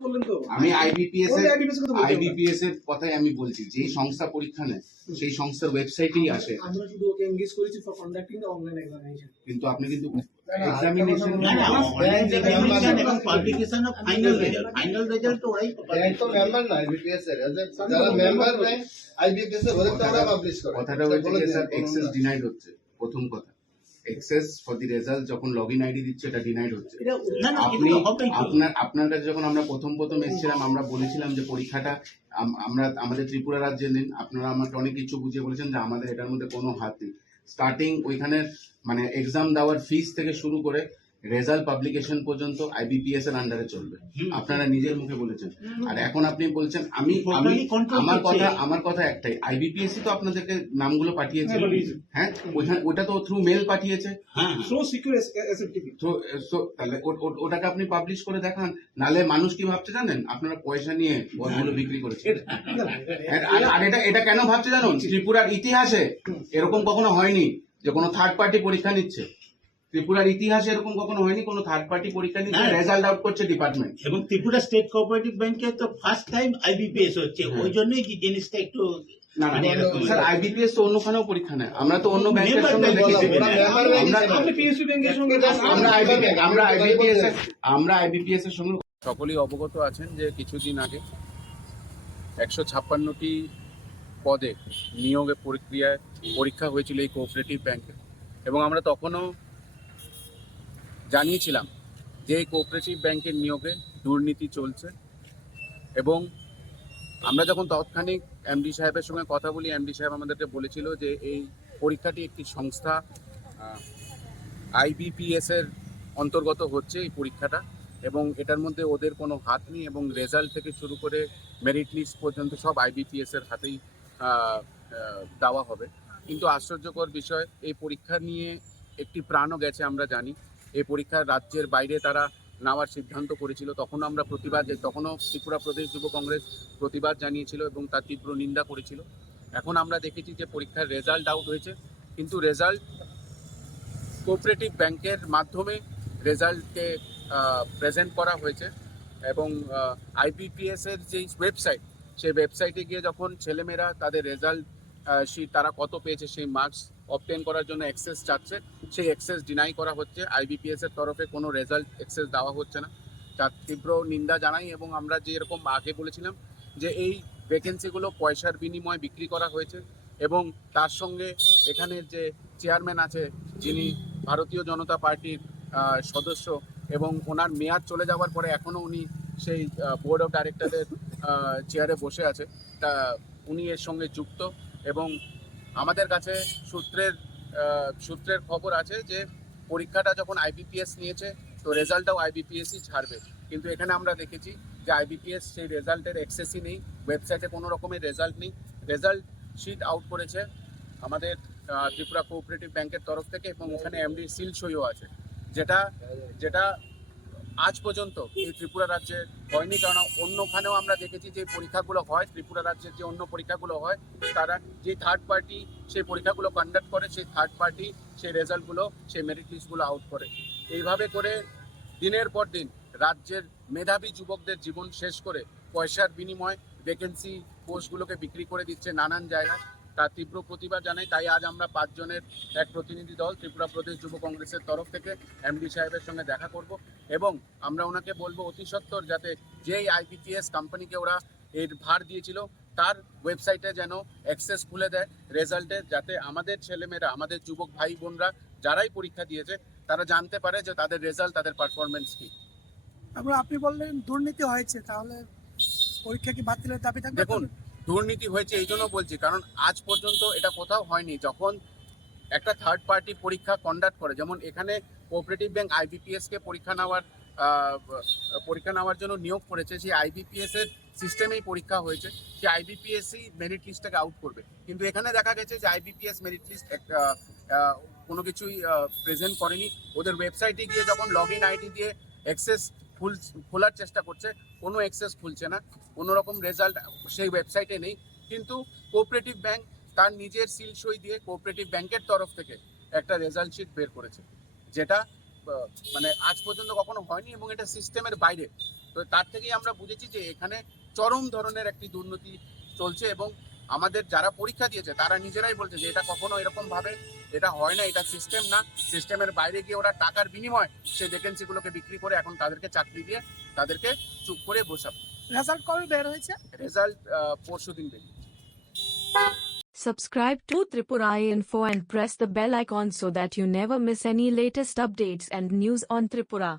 আমি আইবিপিএস এর কথাই আমি বলছি, যে সংস্থা পরীক্ষা নেয় সেই সংস্থার ওয়েবসাইটেই আসে। আমরা শুধু ওকে এনগেজ করেছি for conducting the online examination. কিন্তু আপনি কিন্তু এক্সামিনেশন এবং পাবলিকেশন অফ ফাইনাল রেজাল্ট তো ওরাই তো মেম্বার না আইবিপিএস এর যারা মেম্বার নেই আইবিপিএস এর ওদের তো আমরা পাবলিশ করি। কথাটা হচ্ছে যে স্যার এক্সেস ডিনাইড হচ্ছে। প্রথম কথা, এক্সেস ফর দি রেজাল্ট যখন লগইন আইডি দিচ্ছে এটা ডিনাইড হচ্ছে। আপনি আপনার কাছে যখন আমরা প্রথম এসেছিলাম আমরা বলেছিলাম যে পরীক্ষাটা আমরা আমাদের ত্রিপুরা রাজ্যে নিন, আপনারা আমাকে অনেক কিছু বুঝিয়ে বলেছেন যে আমাদের এটার মধ্যে কোনো হাত নেই। স্টার্টিং ওইখানে মানে এক্সাম দেওয়ার ফিস থেকে শুরু করে রেজাল্ট পাবলিকেশন পর্যন্ত আইবিপিএস এর আন্ডারে চলবে, আপনারা নিজের মুখে বলেছেন। আর এখন আপনি বলছেন আমি আমার কথা একটাই, আইবিপিএস তো আপনাদেরকে নামগুলো পাঠিয়েছে, হ্যাঁ ওটা তো থ্রু মেল পাঠিয়েছে, তাহলে ওটাকে আপনি পাবলিশ করে দেখান। নালে মানুষ কি ভাবছে জানেন, আপনারা পয়সা নিয়ে বইগুলো বিক্রি করেছেন। আর এটা কেন ভাবছে জানুন, ত্রিপুরার ইতিহাসে এরকম কখনো হয়নি যে কোনো থার্ড পার্টি পরীক্ষা নিচ্ছে। ত্রিপুরার ইতিহাসে এরকম কখনো হয়নি, কোনো থার্ড পার্টি পরীক্ষা নিচ্ছে, রেজাল্ট আউট করছে ডিপার্টমেন্ট। এবং ত্রিপুরা স্টেট কোঅপারেটিভ ব্যাংকে তো ফার্স্ট টাইম আইবিপিএস হচ্ছে, ওই জন্যই জিনিসটা একটু না স্যার, আইবিপিএস তো অন্যখানেও পরীক্ষা নেয়, আমরা তো অন্য ব্যাংকের সঙ্গে দেখেছি। আমরা আইবিপিএস এর সঙ্গে সকলেই অবগত আছেন যে কিছুদিন আগে 156টি পদে নিয়োগের প্রক্রিয়ায় পরীক্ষা হয়েছিল এই কোঅপারেটিভ ব্যাংকে, এবং আমরা তখনও জানিয়েছিলাম যে এই কোঅপারেটিভ ব্যাংকের নিয়োগে দুর্নীতি চলছে। এবং আমরা যখন তৎক্ষণিক এমডি সাহেবের সঙ্গে কথা বলি, এমডি সাহেব আমাদেরকে বলেছিল যে এই পরীক্ষাটি একটি সংস্থা আইবিপিএস এর অন্তর্গত হচ্ছে এই পরীক্ষাটা, এবং এটার মধ্যে ওদের কোনো হাত নেই, এবং রেজাল্ট থেকে শুরু করে মেরিট লিস্ট পর্যন্ত সব আইবিপিএস এর হাতেই দেওয়া হবে। কিন্তু আশ্চর্যকর বিষয়, এই পরীক্ষা নিয়ে একটি প্রাণও গেছে আমরা জানি। এই পরীক্ষা রাজ্যের বাইরে তারা নেওয়ার সিদ্ধান্ত করেছিল, তখনও আমরা তখনও ত্রিপুরা প্রদেশ যুব কংগ্রেস প্রতিবাদ জানিয়েছিল এবং তার তীব্র নিন্দা করেছিল। এখন আমরা দেখেছি যে পরীক্ষার রেজাল্ট আউট হয়েছে, কিন্তু রেজাল্ট কোঅপারেটিভ ব্যাংকের মাধ্যমে রেজাল্টকে প্রেজেন্ট করা হয়েছে, এবং আইবিপিএস এর যে ওয়েবসাইট, সেই ওয়েবসাইটে গিয়ে যখন ছেলেমেয়েরা তাদের রেজাল্ট তারা কত পেয়েছে সেই মার্কস অবটেন করার জন্য অ্যাক্সেস চাচ্ছে, সেই অ্যাক্সেস ডিনাই করা হচ্ছে। আইবিপিএস এর তরফে কোনো রেজাল্ট অ্যাক্সেস দেওয়া হচ্ছে না, তার তীব্র নিন্দা জানাই। এবং আমরা যেরকম আগে বলেছিলাম যে এই ভ্যাকেন্সিগুলো পয়সার বিনিময়ে বিক্রি করা হয়েছে, এবং তার সঙ্গে এখানের যে চেয়ারম্যান আছে যিনি ভারতীয় জনতা পার্টির সদস্য, এবং ওনার মেয়াদ চলে যাওয়ার পরে এখনও উনি সেই বোর্ড অফ ডাইরেক্টরদের চেয়ারে বসে আছে, তা উনি এর সঙ্গে যুক্ত। এবং আমাদের কাছে সূত্রের খবর আছে যে পরীক্ষাটা যখন আইবিপিএস নিয়েছে তো রেজাল্টটাও আইবিপিএসই ছাড়বে, কিন্তু এখানে আমরা দেখেছি যে আইবিপিএস সেই রেজাল্টের অ্যাক্সেসই নেই, ওয়েবসাইটে কোনো রকমের রেজাল্ট নেই। রেজাল্ট শিট আউট করেছে আমাদের ত্রিপুরা কোঅপারেটিভ ব্যাংকের তরফ থেকে, এবং ওখানে এমডি সিল সইও আছে, যেটা আজ পর্যন্ত এই ত্রিপুরা রাজ্যে হয়নি। কারণ অন্যখানেও আমরা দেখেছি যে পরীক্ষাগুলো হয়, ত্রিপুরা রাজ্যের যে অন্য পরীক্ষাগুলো হয়, তারা যে থার্ড পার্টি সেই পরীক্ষাগুলো কন্ডাক্ট করে, সেই থার্ড পার্টি সেই রেজাল্টগুলো, সেই মেরিট লিস্টগুলো আউট করে। এইভাবে করে দিনের পর দিন রাজ্যের মেধাবী যুবকদের জীবন শেষ করে পয়সার বিনিময়ে ভ্যাকেন্সি পোস্টগুলোকে বিক্রি করে দিচ্ছে নানান জায়গায়, তার তীব্র প্রতিবাদ জানাই। তাই আজ আমরা 5 জনের এক প্রতিনিধি দল ত্রিপুরা প্রদেশ যুব কংগ্রেসের তরফ থেকে এমডি সাহেবের সঙ্গে দেখা করব, এবং আমরা ওনাকে বলবো অতি সত্বর যাতে যেই আইবিপিএস কোম্পানিকে ওরা এর ভার দিয়েছিল তার ওয়েবসাইটে যেন অ্যাক্সেস খুলে দেয় রেজাল্টে, যাতে আমাদের ছেলেমেয়েরা, আমাদের যুবক ভাই বোনরা যারাই পরীক্ষা দিয়েছে তারা জানতে পারে যে তাদের রেজাল্ট, তাদের পারফরমেন্স কি। আপনি বললেন দুর্নীতি হয়েছে, তাহলে পরীক্ষা কি বাতিলের দাবি থাকবে? দেখুন, দুর্নীতি হয়েছে এই জন্য বলছি কারণ আজ পর্যন্ত এটা কোথাও হয়নি। যখন একটা থার্ড পার্টি পরীক্ষা কন্ডাক্ট করে, যেমন এখানে কোঅপারেটিভ ব্যাংক আইবিপিএসকে পরীক্ষা নেওয়ার জন্য নিয়োগ করেছে, সেই আইবিপিএস এর সিস্টেমেই পরীক্ষা হয়েছে, সেই আইবিপিএসই মেরিট লিস্টটাকে আউট করবে। কিন্তু এখানে দেখা গেছে যে আইবিপিএস মেরিট লিস্ট কোনো কিছুই প্রেজেন্ট করেনি। ওদের ওয়েবসাইটে গিয়ে যখন লগ ইন আইডি দিয়ে অ্যাক্সেস খোলার চেষ্টা করছে, কোনো অ্যাক্সেস খুলছে না, কোনো রকম রেজাল্ট সেই ওয়েবসাইটে নেই। কিন্তু কোঅপারেটিভ ব্যাংক তার নিজের সিল সই দিয়ে কোঅপারেটিভ ব্যাংকের তরফ থেকে একটা রেজাল্ট শিট বের করেছে, যেটা মানে আজ পর্যন্ত কখনো হয়নি, এবং এটা সিস্টেমের বাইরে। তো তার থেকেই আমরা বুঝেছি যে এখানে চরম ধরনের একটি দুর্নীতি চলছে এবং আমাদের যারা পরীক্ষা দিয়েছে তারা নিজেরাই বলছে যে এটা কখনো এরকম ভাবে এটা হয় না, এটা সিস্টেম না, সিস্টেমের বাইরে গিয়ে ওরা টাকার বিনিময় সেই ভ্যাকেন্সিগুলোকে বিক্রি করে এখন তাদেরকে চাকরি দিয়ে তাদেরকে চুপ করে বসাবে। রেজাল্ট কবে বের হয়েছে? রেজাল্ট পরশুদিন বেরিয়ে। Subscribe to Tripura Info and press the bell icon so that you never miss any latest updates and news on Tripura.